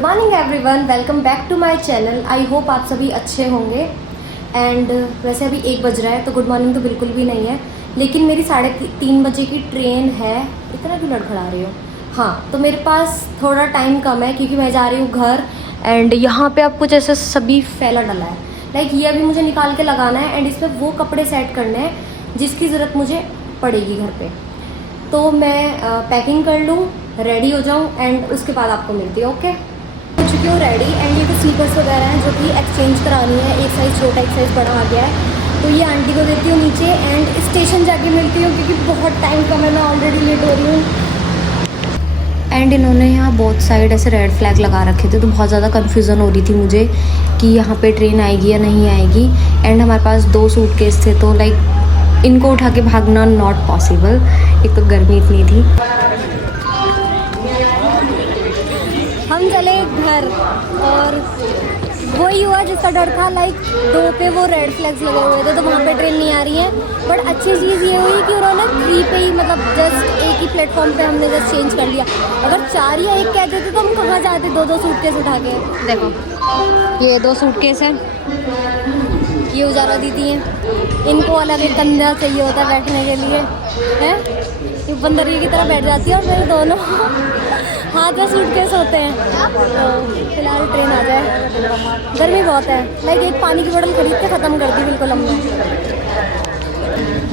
Good morning everyone, welcome back to my channel. I hope आप सभी अच्छे होंगे। एंड वैसे अभी 1 बज रहा है तो गुड मॉर्निंग तो बिल्कुल भी नहीं है, लेकिन मेरी 3:30 बजे की ट्रेन है। इतना क्यों लड़खड़ा रही हो? हाँ, तो मेरे पास थोड़ा टाइम कम है क्योंकि मैं जा रही हूँ घर। एंड यहाँ पे अब कुछ ऐसा सभी फैला डला है, लाइक ये अभी मुझे निकाल के लगाना है एंड इसमें वो कपड़े सेट करने हैं जिसकी ज़रूरत मुझे पड़ेगी घर पे। तो मैं पैकिंग कर लूँ, रेडी हो जाऊँ एंड उसके बाद आपको मिलती हूँ। ओके, हो चुकी हूँ रेडी। एंड ये कुछ स्लीपर्स वगैरह हैं जो कि एक्सचेंज करानी है। एक साइज़ छोटा, एक साइज़ बड़ा आ गया है, तो ये आंटी को देती हूँ नीचे एंड स्टेशन जाके मिलती हूँ क्योंकि बहुत टाइम कम है, मैं ऑलरेडी लेट हो रही हूँ। एंड इन्होंने यहाँ बोथ साइड ऐसे रेड फ्लैग लगा रखे थे, तो बहुत ज़्यादा कन्फ्यूज़न हो रही थी मुझे कि यहाँ पे ट्रेन आएगी या नहीं आएगी। एंड हमारे पास 2 सूटकेस थे, तो लाइक इनको उठा के भागना नॉट पॉसिबल, एक तो गर्मी इतनी थी। हम चले घर और वही हुआ जिसका डर था, लाइक 2 पे वो रेड फ्लैग्स लगे हुए थे तो वहाँ पे ट्रेन नहीं आ रही है। बट अच्छी चीज़ ये हुई कि उन्होंने 3 पे ही, मतलब जस्ट एक ही प्लेटफॉर्म पे हमने जस्ट चेंज कर लिया। अगर 4 या 1 कहते थे तो हम कहाँ जाते 2-2 सूटकेस उठा के। देखो ये 2 सूटकेस हैं, ये उजाला दीदी हैं, इनको अलग एक कंधा चाहिए होता है बैठने के लिए, है ये बंदरिए की तरह बैठ जाती है और मेरे दोनों हाथ में सूटकेस होते हैं। तो फिलहाल ट्रेन आ जाए, गर्मी बहुत है, लाइक एक पानी की बोतल खरीद के ख़त्म कर दी बिल्कुल हमने।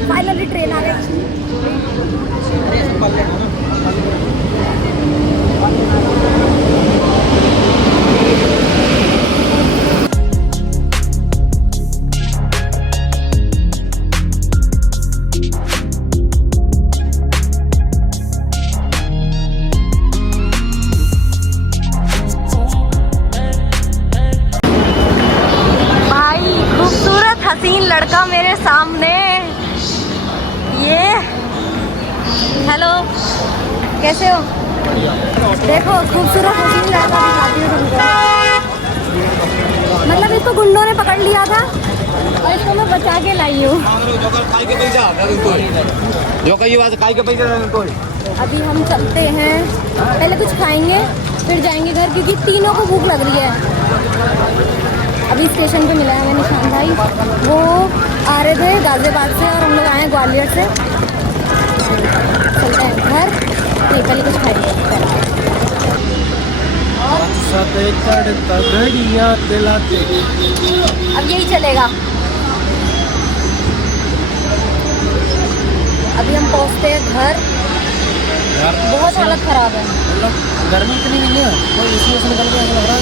फाइनली ट्रेन आ गई। हसीन लड़का मेरे सामने, ये हेलो कैसे हो? देखो खूबसूरत हसीन लड़का दिखाती हूँ तुमको। मतलब इसको गुंडों ने पकड़ लिया था और इसको मैं बचा के लाई हूँ। अभी हम चलते हैं, पहले कुछ खाएंगे फिर जाएंगे घर क्योंकि तीनों को भूख लग रही है। अभी स्टेशन पे मिला है हमें निशान भाई, वो आ रहे थे गाजियाबाद से और हम लोग आए हैं ग्वालियर से। चलते हैं घर, नहीं पहले कुछ खाएंगे। अब यही चलेगा। अभी हम पहुंचते हैं घर, बहुत हालत ख़राब है, गर्मी इतनी नहीं है, कोई इसी से निकल के लग रहा है।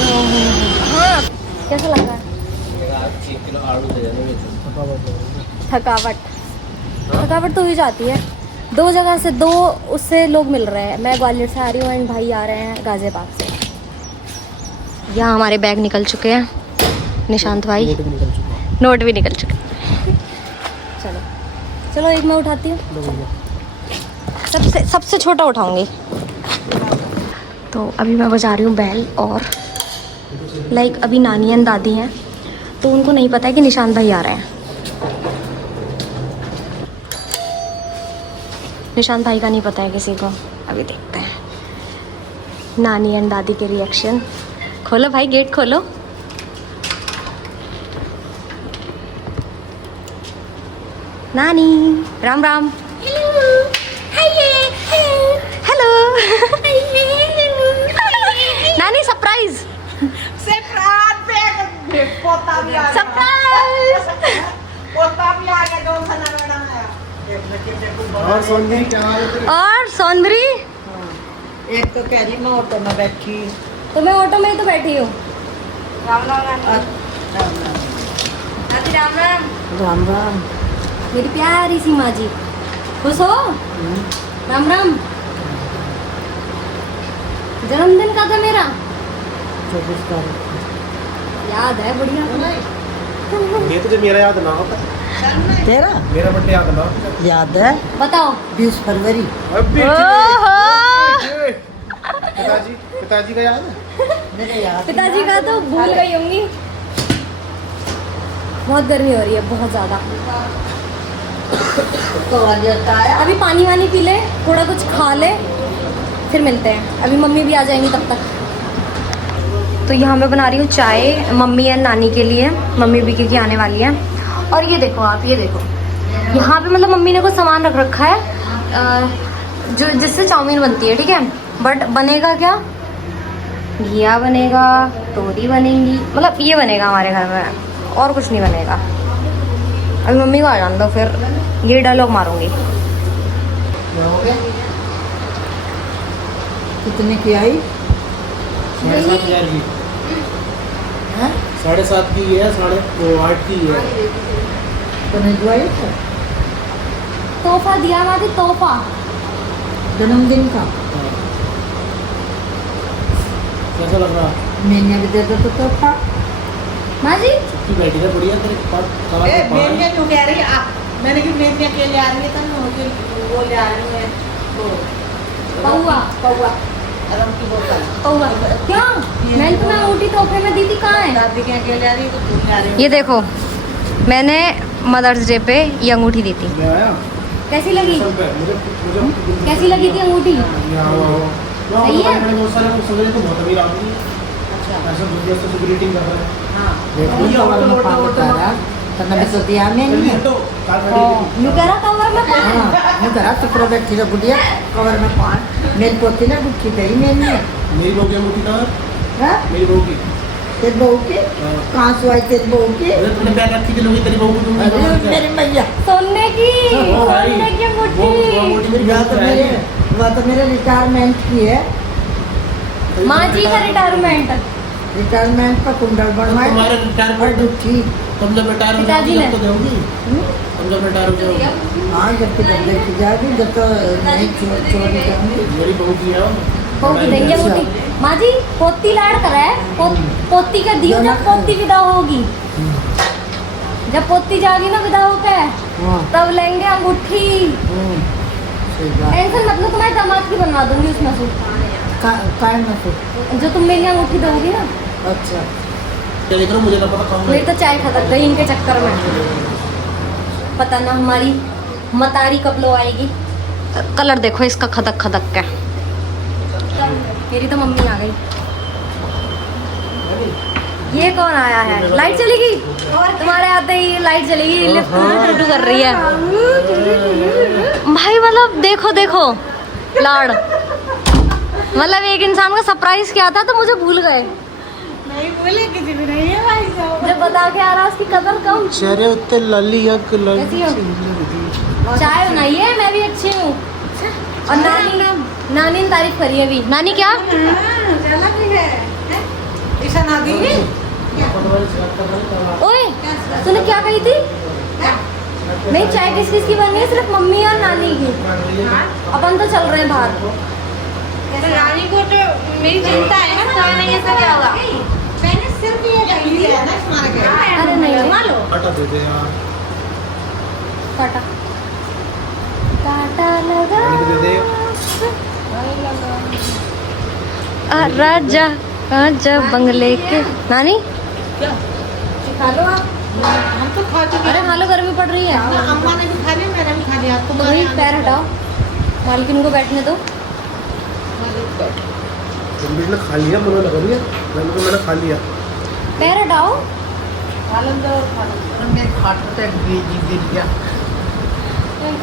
हाँ कैसा लग रहा है? थकावट तो हो जाती है। 2 जगह से 2 उससे लोग मिल रहे हैं, मैं ग्वालियर से आ रही हूँ एंड भाई आ रहे हैं गाजियाबाद से। यहाँ हमारे बैग निकल चुके हैं, निशांत भाई नोट भी निकल चुके हैं। चलो चलो एक मैं उठाती हूँ, सबसे छोटा उठाऊंगी। तो अभी मैं बजा रही हूँ बैल और लाइक अभी नानी एंड दादी हैं तो उनको नहीं पता है कि निशांत भाई आ रहे हैं। निशांत भाई का नहीं पता है किसी को। अभी देखते हैं नानी एंड दादी के रिएक्शन। खोलो भाई, गेट खोलो। नानी राम राम। हेलो नानी सरप्राइज। और सौंदरी एक तो कह रही मैं ऑटो में बैठी, तो मैं ऑटो में ही तो बैठी हूँ। राम राम राम राम मेरी प्यारी सी माँ जी, खुश हो? राम राम। जन्मदिन का था मेरा, 24 तारीख याद है बढ़िया। ये तुझे मेरा याद ना होता, तेरा मेरा बर्थडे याद ना याद है? बताओ। 20 फरवरी। पिताजी का याद है? मेरे याद पिताजी का तो भूल गई होंगी। बहुत गर्मी हो रही है, बहुत ज़्यादा। अभी पानी वानी पी ले, थोड़ा कुछ खा ले, फिर मिलते हैं। अभी मम्मी भी आ जाएंगी तब तक। तो यहाँ मैं बना रही हूँ चाय मम्मी और नानी के लिए। मम्मी भी क्योंकि आने वाली है। और ये देखो आप, ये देखो यहाँ पे मतलब मम्मी ने कुछ सामान रख रखा है जो जिससे चाउमीन बनती है, ठीक है। बट बनेगा क्या, घिया बनेगा, तोरी बनेंगी, मतलब ये बनेगा हमारे घर में, और कुछ नहीं बनेगा। अभी मम्मी को आ जान दो, फिर ये डायलॉग मारूंगी। क्या हो गया? कितने की आई? 7,500 की। हैं? 7.5 की है, 8.5 की है। तो नहीं जो आई था? तोहफा दिया मादी, तोहफा जन्मदिन का कैसा लग रहा? मैंने भी दे दो तो तोहफा। माँ जी। की बैठी है बढ़िया तेरे पास सवाल ए के पास। मैंने क्यों कह रही है? मैंने कि मैंने के ले आ रही है तब ना मुझे वो ले आ रही है वो पौवा। पौवा रम की बोतल। पौवा क्या? मैंने तुम्हें अंगूठी तोहफे में दी थी, कहाँ है? दादी के अकेले ले आ रही है तो तुम ले आ रही हो। ये देखो, मैंने मदर्स डे पे ये अंगूठी दी थी। ले आया? कैसी लगी? मुझे कैसी लगी थी अंगूठी? सही है? बहुत सारे लोग समझे तो बहुत अमीर आदमी है। अच्छा ऐसा दुनिया से ग्रीटिंग कर रहा है। हाँ देखो, देखो ये कवर में होटल, पाप होटल, बता रहा तन्ने भी तो दिया मैंने। तो कार खड़ी है। यू कह रहा कवर में पान? हाँ मैं करा तो पूरा बैठी रहा बुढ़िया कवर में पान मेरी पोती ने गुच्छी गई मैंने। मेरी बहू की अंगूठी कहाँ? हाँ मेरी बहू की। तेरी बहू की हाँ। कहाँ से आई तेरी बहू की? अरे तूने बैग रखी थी लोगी तेरी बहू को दूंगी अरे मेरी मैया सोने की, ओ भाई, सोने की वो अंगूठी। अंगूठी मेरी वह तो मेरे रिटायरमेंट की है। माँ जी का रिटायरमेंट। रिटायरमेंट का कुंडल बनवाए तुम्हारे और रिटायरमेंट गुच्छी। तुम जब रिटायर हो पिताजी जाओगी ने। तब तो दोगी। हम्म? तुम जब रिटायर हो जाओगी हाँ जब तक जब देखी जाएगी जब तो नहीं चोरी करूँगी। मेरी बहू की है बहू की देंगे अंगूठी। माँ जी पोती लाड़ कर है, पोती का दियो जब पोती विदा होगी। जब पोती जाएगी ना विदा होकर, हाँ तब लेंगे अंगूठी। सही बात। टेंशन मत लो, तुम्हारे दामाद की बनवा दूंगी उसमें से, काय में से? जो तुम मेरी अंगूठी दोगी ना। अच्छा क्या देख रहे हो मुझे ना पता खाऊंगा। मेरी तो चाय खतक गई इनके चक्कर में। पता ना हमारी मतारी कब लो आएगी। कलर देखो इसका खदक खदक का। मेरी तो मम्मी आ गई। ये कौन आया है? लाइट चली गई तुम्हारे आते ही, लाइट चली गई। लिफ्ट टू कर रही है भाई। मतलब देखो देखो लाड़, मतलब एक इंसान का सरप्राइज किया था तो मुझे भूल गए। नहीं बोले किसी भी नहीं है भाई साहब। जब बता के आ रहा उसकी कदर कम। चेहरे उत्ते लाली अक कैसी हो? चाय बनाई है, मैं भी अच्छी हूँ। और नानी ने तारीफ करी है अभी। नानी क्या? चला भी है ईशा नादी ओए तूने क्या कही थी? नहीं चाय किस किस की बनी है? सिर्फ मम्मी और नानी की। अपन तो चल रहे हैं बाहर। रानी को तो मेरी चिंता है ना, चाय नहीं ऐसा क्या होगा? मैंने सिर्फ ये कही है ना तुम्हारे के। अरे नहीं लो हटा दे दे यार। काटा काटा लगा दे दे। राजा राजा बंगले के। नानी खा लो आप। हम तो खा चुके अरे खा लो, गर्मी पड़ रही है। हैं। अम्मा ने भी खा लिया मैंने भी खा लिया। तो तुम्हारे भाई पैर हटाओ, मालकिन को बैठने दो। तुमने ना खा लिया, मुझे लगा लिया मैंने खा लिया। पैर हटाओ। खा लो तो खा लो। मेरे खाट पे बीज गिर गया।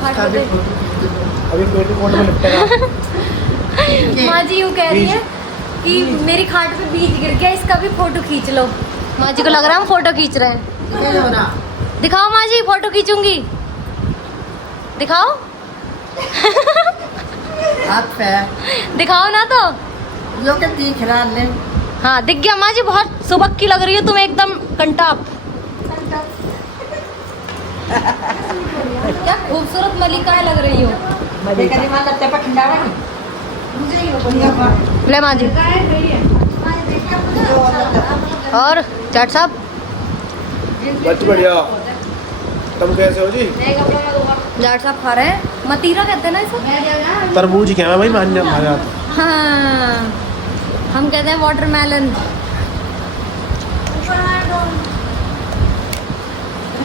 खाट पे दे। अभी पेटी कोट में लिपटेगा। माँ जी यूँ कह रही है कि मेरी खाट पे बीज गिर गया, इसका भी फोटो खींच लो। माँ जी को लग रहा है हम फोटो खींच रहे हैं। क्या हो रहा? दिखाओ माँ जी, फोटो खींचूंगी। दिखाओ हाथ पे दिखाओ ना तो। जो के दिख रहा ले। हाँ दिख गया माँ जी, बहुत सुबह की लग रही हो तुम, एकदम कंटाप। क्या खूबसूरत मलिका लग रही हो। मजे का दिमाग लगता है पर ठंडा है। ले माँ जी। और जाट साहब बच बढ़िया। तुम कैसे हो जी? जाट साहब खा रहे हैं, मतीरा कहते हैं ना इसे। तरबूज क्या है भाई? मान जा हमारे हाँ हम कहते हैं वाटरमेलन।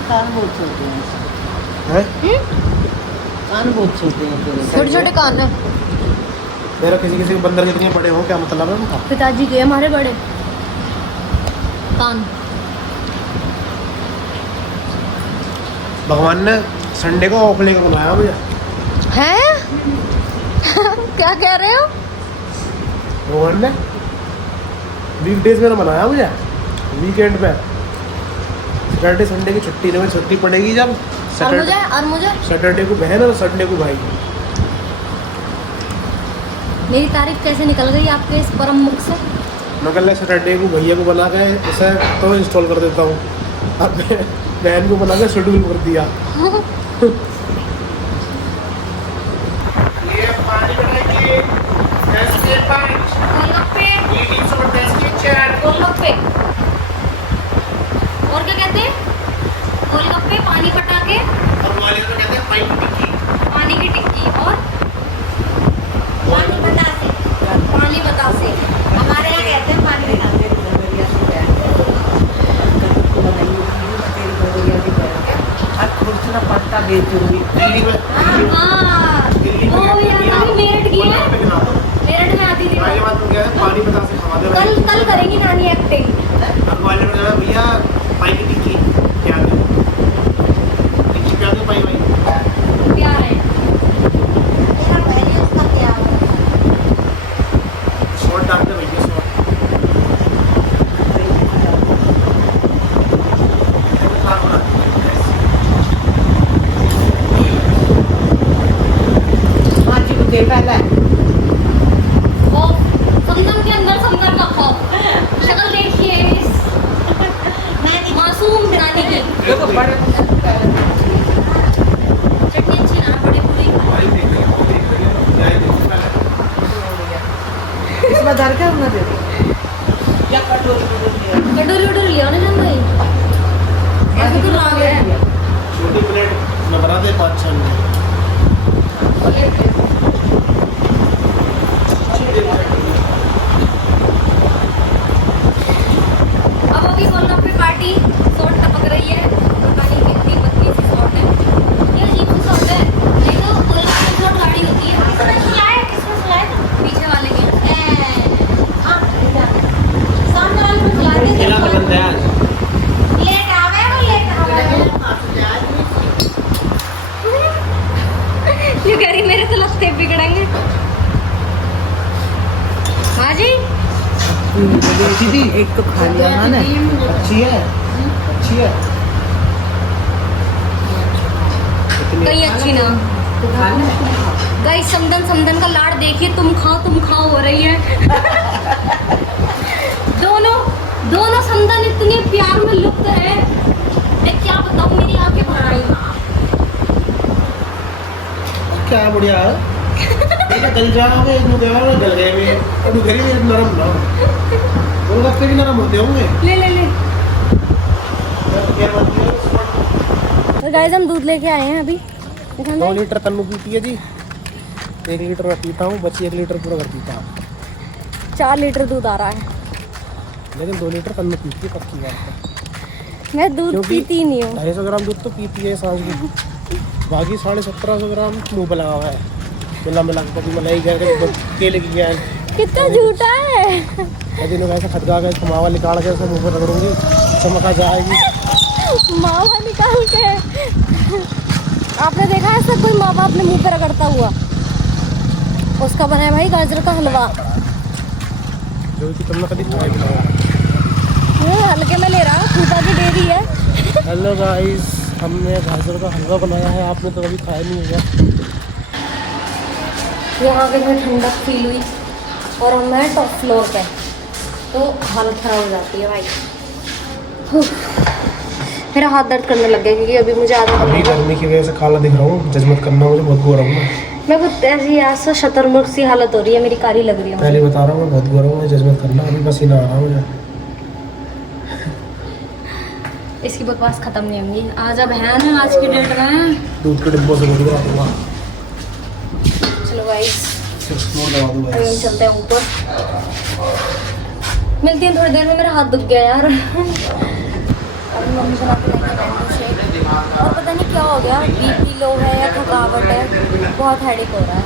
कान बहुत छोटे हैं। हैं? कान बहुत छोटे हैं तेरे। छोटे छोटे कान है। मेरा किसी किसी के बंदर जितने बड़े हो क्या मतलब है उनका? पिताजी के हमारे बड़े। पान। भगवान ने संडे को ऑफ लेकर बनाया मुझे। हैं? क्या कह रहे हो? भगवान ने वीकडेज में बनाया मुझे, वीकेंड पे सैटरडे संडे की छुट्टी में छुट्टी पड़ेगी जब और मुझे सैटरडे को बहन और संडे को भाई। मेरी तारीफ कैसे निकल गई आपके इस परम मुख से? मैं कल सैटरडे को भैया को बना के इसे तो इंस्टॉल कर देता हूँ, अब बहन को बना के शेड्यूल कर दिया। ये पानी बनाएगी, गोलगप्पे। और क्या कहते हैं? गोलगप्पे, पानी पटाखे, और वाले को कहते हैं पानी की टिक्की और पानी बतासे। पानी बतासे हमारे यहाँ कहते हैं पानी बतासे। पत्ता बेचूंगी। हाँ, वो यार अभी मेरठ की है, मेरठ में आती थी। पानी बता से खवा दे। कल करेंगी नानी एक्टिंग। और वाले ने भैया पाई की टिक्की क्या दे, टिक्की क्या दे पाई भाई प्यार है मेरा पहले उसका प्यार है। शॉट डाल दे भैया शॉट। हाँ जी मुझे पहला है। खौफ, समदम के अंदर समदम का खौफ। शक्ल देखिए इस मासूम नानी की। देखो बड़े चटनी अच्छी ना बड़ी पूरी। इसमें डाल के हमने दे दी या कटोरी वटोरी लिया ना जन भाई, ऐसे तो लाग है। छोटी प्लेट में बना दे 5-6 में। अब अभी गोलगप्पे पार्टी शॉट टपक रही है, पता नहीं कितनी पतली सी शॉट है, ये अजीब सी शॉट है। नहीं तो गोलगप्पे शॉट गाड़ी होती है। किसने सुलाया? किसने सुलाया? पीछे वाले के हाँ, सामने वाले को सुला दे। केला का बनता है आज। लेट आवे वो लेट आवे। ये कह रही मेरे तो लस्ते बिगड़ेंगे। हाँ जी दीदी एक तो खा लिया मैंने। अच्छी है, अच्छी है। कहीं अच्छी ना गाइस। समदन समदन का लाड़ देखिए, तुम खाओ हो रही है। दोनों समदन इतने प्यार में लुप्त है, मैं क्या बताऊं, मेरी आंखें भर आई। क्या बढ़िया है। ये गल जाओगे इसमें देवाल गल गए वे अब घर में नरम ना गोलगप्पे भी नरम होते होंगे। ले तो गाइस हम दूध लेके आए हैं अभी। 2 लीटर तन्नू पीती है जी, 1 लीटर मैं पीता हूँ, बची 1 लीटर पूरा कर पीता हूँ। 4 लीटर दूध आ रहा है, लेकिन 2 लीटर तन्नू पीती है, पक्की बात है। मैं दूध पीती ही नहीं हूँ। 250 ग्राम दूध तो पीती है सांझ की, बाकी 1750 ग्राम मुँह पर लगा हुआ है। मिला के कभी मलाई गया, केले की गया, कितना झूठा है। कभी लोग ऐसा खटका के मावा निकाल के मुँह पर रगड़ूंगी, चमका जाएगी। मावा निकाल के आपने देखा है सब कोई मावा अपने मुंह पे रगड़ता हुआ? उसका बना है भाई गाजर का हलवा, जो कि तुमने कभी खाया भी नहीं। हल्के में ले रहा, खूबा की डेरी है। हेलो गाइस, हमने गाजर का हलवा बनाया है, आपने तो कभी खाया नहीं होगा। यहाँ के थोड़ी ठंडक फील हुई और हम हैं टॉप फ्लोर पे, तो हालत खराब हो जाती है भाई। मेरा हाथ दर्द करने लग गया क्योंकि अभी मुझे आदत अभी गर्मी की वजह से काला दिख रहा हूँ, जजमेंट करना, मुझे बहुत गोरा हूँ मैं कुछ ऐसी आज से शतरमुर्ग सी हालत हो रही है, मेरी कारी लग रही है। पहले बता रहा हूँ मैं बहुत गोरा हूँ, मैं जजमेंट करना, अभी पसीना आ रहा है मुझे। इसकी बकवास खत्म नहीं होंगी। आज अब है ना, आज की डेट में दूध के डिब्बों से बोल दूँगा। चलो गाइस दवा दूँगा। अभी हम चलते हैं ऊपर, मिलती हैं थोड़ी देर में। मेरा हाथ दुख गया यार। अभी मम्मी बना के लेके मैंगो शेक, और पता नहीं क्या हो गया, बीपी लो है या थकावट है, बहुत हेडेक हो रहा है।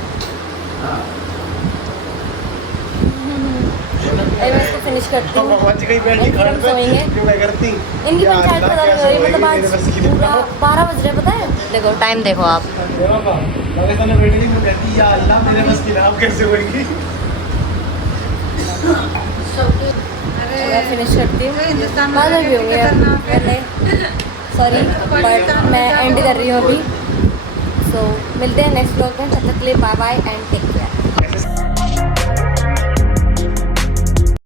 अभी मैं इसको फिनिश करती हूँ, मच गई बैठी फिर हम खाट पे सोएंगे। क्यों मैं करती इनकी या पंचायत अल्लाह, खत्म कैसे हो रही, होएगी मतलब मेरे बस की आज नहीं। पूरा 12 बज रहे, पता है? देखो टाइम देखो आप। देखो बाबा, पाकिस्तान में बैठी थी, मैं कहती या अल्लाह मेरे बस की ना, अब कैसे होएगी। मैं फिनिश करती हूँ, हिंदुस्तान में बाद में भी होंगे अब पहले, सॉरी बट मैं एंड कर रही हूँ अभी। सो मिलते हैं नेक्स्ट व्लॉग में, तब तक के लिए bye bye and take care.